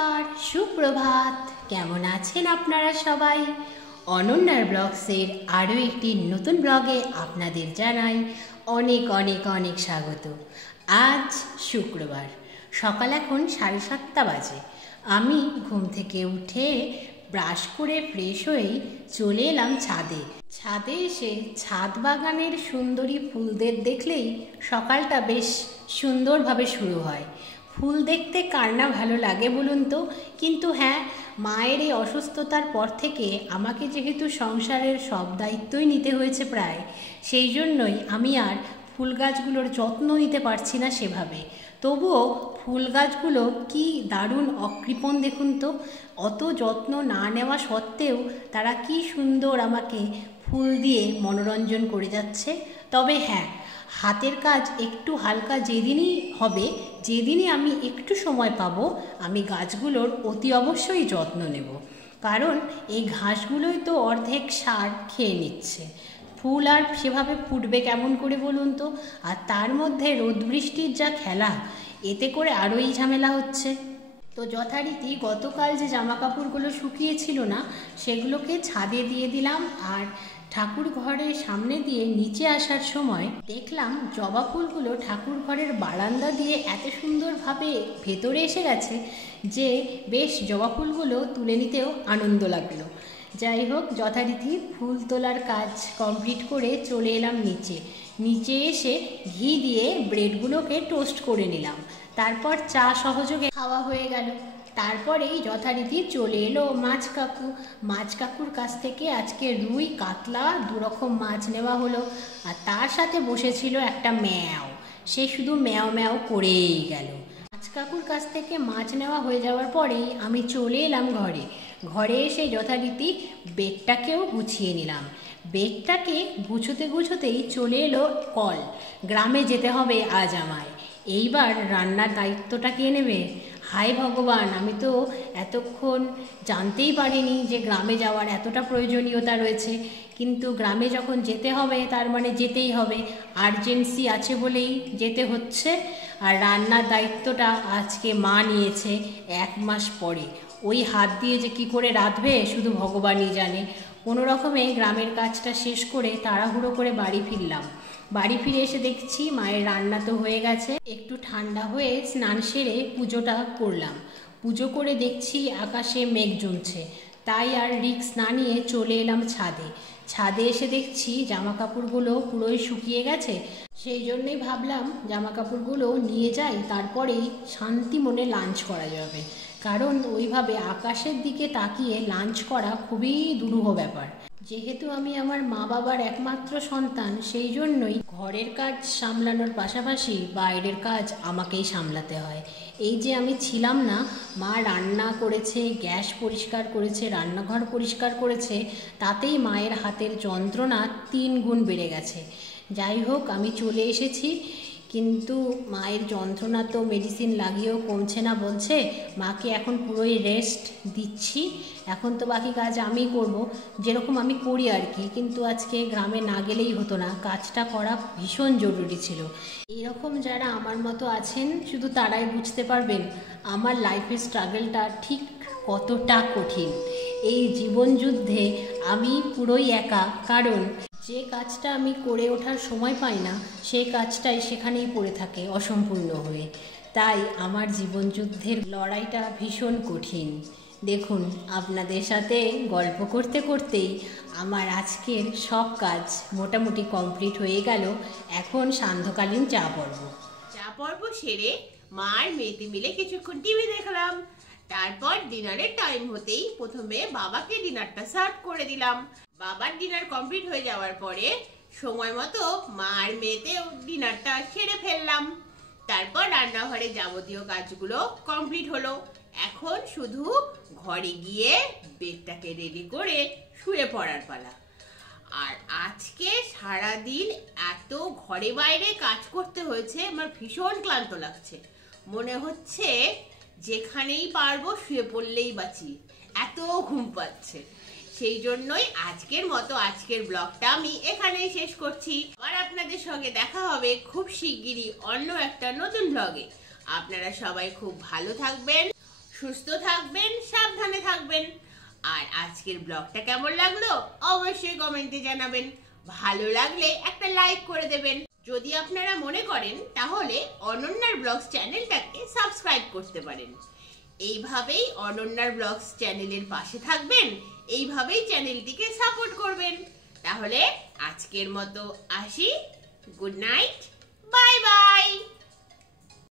নমস্কার, সুপ্রভাত। কেমন আছেন আপনারা সবাই? অনন্যার ব্লগসের আরও একটি নতুন ব্লগে আপনাদের জানাই অনেক অনেক অনেক স্বাগত। আজ শুক্রবার, সকাল এখন 7:30 বাজে। আমি ঘুম থেকে উঠে ব্রাশ করে ফ্রেশ হয়েই চলে এলাম ছাদে। ছাদে এসে ছাদ বাগানের সুন্দরী ফুলদের দেখলেই সকালটা বেশ সুন্দরভাবে শুরু হয়। ফুল দেখতে কার না ভালো লাগে বলুন তো? কিন্তু হ্যাঁ, মায়ের এই অসুস্থতার পর থেকে আমাকে যেহেতু সংসারের সব দায়িত্বই নিতে হয়েছে প্রায়, সেই জন্যই আমি আর ফুল গাছগুলোর যত্ন নিতে পারছি না সেভাবে। তবুও ফুল গাছগুলো কি দারুণ অকৃপণ দেখুন তো। অত যত্ন না নেওয়া সত্ত্বেও তারা কি সুন্দর আমাকে ফুল দিয়ে মনোরঞ্জন করে যাচ্ছে। তবে হ্যাঁ, হাতের কাজ একটু হালকা যেদিনই হবে, যেদিনই আমি একটু সময় পাবো, আমি গাছগুলোর অতি অবশ্যই যত্ন নেব। কারণ এই ঘাসগুলোই তো অর্ধেক সার খেয়ে নিচ্ছে। ফুল আর সেভাবে ফুটবে কেমন করে বলুন তো? আর তার মধ্যে রোদ বৃষ্টির যা খেলা, এতে করে আরোই ঝামেলা হচ্ছে। তো যথারীতি গতকাল যে জামা কাপড়গুলো শুকিয়েছিল না, সেগুলোকে ছাদে দিয়ে দিলাম। আর ঠাকুর ঘরের সামনে দিয়ে নিচে আসার সময় দেখলাম জবা ফুলগুলো ঠাকুর ঘরের বারান্দা দিয়ে এত সুন্দরভাবে ভেতরে এসে গেছে যে বেশ জবা ফুলগুলো তুলে নিতেও আনন্দ লাগলো। যাই হোক, যথারীতি ফুল তোলার কাজ কমপ্লিট করে চলে এলাম নিচে। নিচে এসে ঘি দিয়ে ব্রেডগুলোকে টোস্ট করে নিলাম। তারপর চা সহযোগে খাওয়া হয়ে গেল। তারপরেই যথারীতি চলে এলো মাছ কাকু। মাছ কাকুর কাছ থেকে আজকে রুই কাতলা দুরকম মাছ নেওয়া হলো। আর তার সাথে বসেছিল একটা ম্যাও, সে শুধু ম্যাও ম্যাও করেই গেল। মাছ কাকুর কাছ থেকে মাছ নেওয়া হয়ে যাওয়ার পরেই আমি চলে এলাম ঘরে। ঘরে এসে যথারীতি বেডটাকেও গুছিয়ে নিলাম। বেডটাকে গুছোতে গুছোতেই চলে এলো কল। গ্রামে যেতে হবে আজ আমায়। এইবার রান্নার দায়িত্বটা কে নেবে? হায় ভগবান, আমি তো এতক্ষণ জানতেই পারিনি যে গ্রামে যাওয়ার এতটা প্রয়োজনীয়তা রয়েছে। কিন্তু গ্রামে যখন যেতে হবে, তার মানে যেতেই হবে। আর্জেন্সি আছে বলেই যেতে হচ্ছে। আর রান্নার দায়িত্বটা আজকে মা নিয়েছে 1 মাস পরে। ওই হাত দিয়ে যে কি করে রাঁধবে শুধু ভগবানই জানে। কোনো রকমে গ্রামের কাজটা শেষ করে তাড়াহুড়ো করে বাড়ি ফিরলাম। বাড়ি ফিরে এসে দেখছি মায়ের রান্না তো হয়ে গেছে। একটু ঠান্ডা হয়ে স্নান সেরে পুজোটা করলাম। পুজো করে দেখছি আকাশে মেঘ জমছে, তাই আর রিস্ক না নিয়ে চলে এলাম ছাদে। ছাদে এসে দেখছি জামা কাপড়গুলো পুরোই শুকিয়ে গেছে। সেই জন্যই ভাবলাম জামা কাপড়গুলো নিয়ে যাই, তারপরেই শান্তি মনে লাঞ্চ করা যাবে। কারণ ওইভাবে আকাশের দিকে তাকিয়ে লাঞ্চ করা খুবই দুরূহ ব্যাপার। যেহেতু আমি আমার মা বাবার একমাত্র সন্তান, সেই জন্যই ঘরের কাজ সামলানোর পাশাপাশি বাইরের কাজ আমাকেই সামলাতে হয়। এই যে আমি ছিলাম না, মা রান্না করেছে, গ্যাস পরিষ্কার করেছে, রান্নাঘর পরিষ্কার করেছে, তাতেই মায়ের হাতের যন্ত্রণা 3 গুণ বেড়ে গেছে। যাই হোক, আমি চলে এসেছি। কিন্তু মায়ের যন্ত্রণা তো মেডিসিন লাগিয়েও কমছে না বলছে। মাকে এখন পুরোই রেস্ট দিচ্ছি। এখন তো বাকি কাজ আমি করব, যেরকম আমি করি আর কি। কিন্তু আজকে গ্রামে না গেলেই হতো না, কাজটা করা ভীষণ জরুরি ছিল। এরকম যারা আমার মতো আছেন শুধু তারাই বুঝতে পারবেন আমার লাইফের স্ট্রাগলটা ঠিক কতটা কঠিন। এই জীবনযুদ্ধে আমি পুরোই একা। কারণ যে কাজটা আমি করে ওঠার সময় পাই না, সেই কাজটাই সেখানেই পড়ে থাকে অসম্পূর্ণ হয়ে। তাই আমার জীবনযুদ্ধের লড়াইটা ভীষণ কঠিন। দেখুন, আপনাদের সাথে গল্প করতে করতেই আমার আজকের সব কাজ মোটামুটি কমপ্লিট হয়ে গেল। এখন সান্ধ্যকালীন চা পর্ব সেরে মার মেয়েতে মিলে কিছুক্ষণ টিভি দেখলাম। তারপর ডিনারের টাইম হতেই প্রথমে বাবাকে ডিনারটা সার্ভ করে দিলাম। বাবার ডিনার কমপ্লিট হয়ে যাওয়ার পরে সময় মতো মার মেয়েতেও ডিনারটা সেরে ফেললাম। তারপর রান্নাঘরে যাবতীয় কাজগুলো কমপ্লিট হলো। এখন শুধু ঘরে গিয়ে বেডটাকে রেডি করে শুয়ে পড়ার পালা। আর আজকে সারাদিন এত ঘরে বাইরে কাজ করতে হয়েছে, আমার ভীষণ ক্লান্ত লাগছে। মনে হচ্ছে যেখানেই পারবো শুয়ে পড়লেই বাঁচি, এত ঘুম পাচ্ছে। সেই জন্যই আজকের মতো আজকের ব্লগটা আমি এখানেই শেষ করছি। আর আপনাদের সঙ্গে দেখা হবে খুব শিগগিরই অন্য একটা নতুন ব্লগে। আপনারা সবাই খুব ভালো থাকবেন, সুস্থ থাকবেন, সাবধানে থাকবেন। আর আজকের ব্লগটা কেমন লাগলো অবশ্যই কমেন্টে জানাবেন। ভালো লাগলে একটা লাইক করে দেবেন। যদি আপনারা মনে করেন তাহলে অনন্যার ব্লগস চ্যানেলটাকে সাবস্ক্রাইব করতে পারেন। এইভাবেই অনন্যার ব্লগস চ্যানেলের পাশে থাকবেন, এইভাবেই চ্যানেলটিকে সাপোর্ট করবেন। তাহলে আজকের মতো আসি। Good night, bye bye.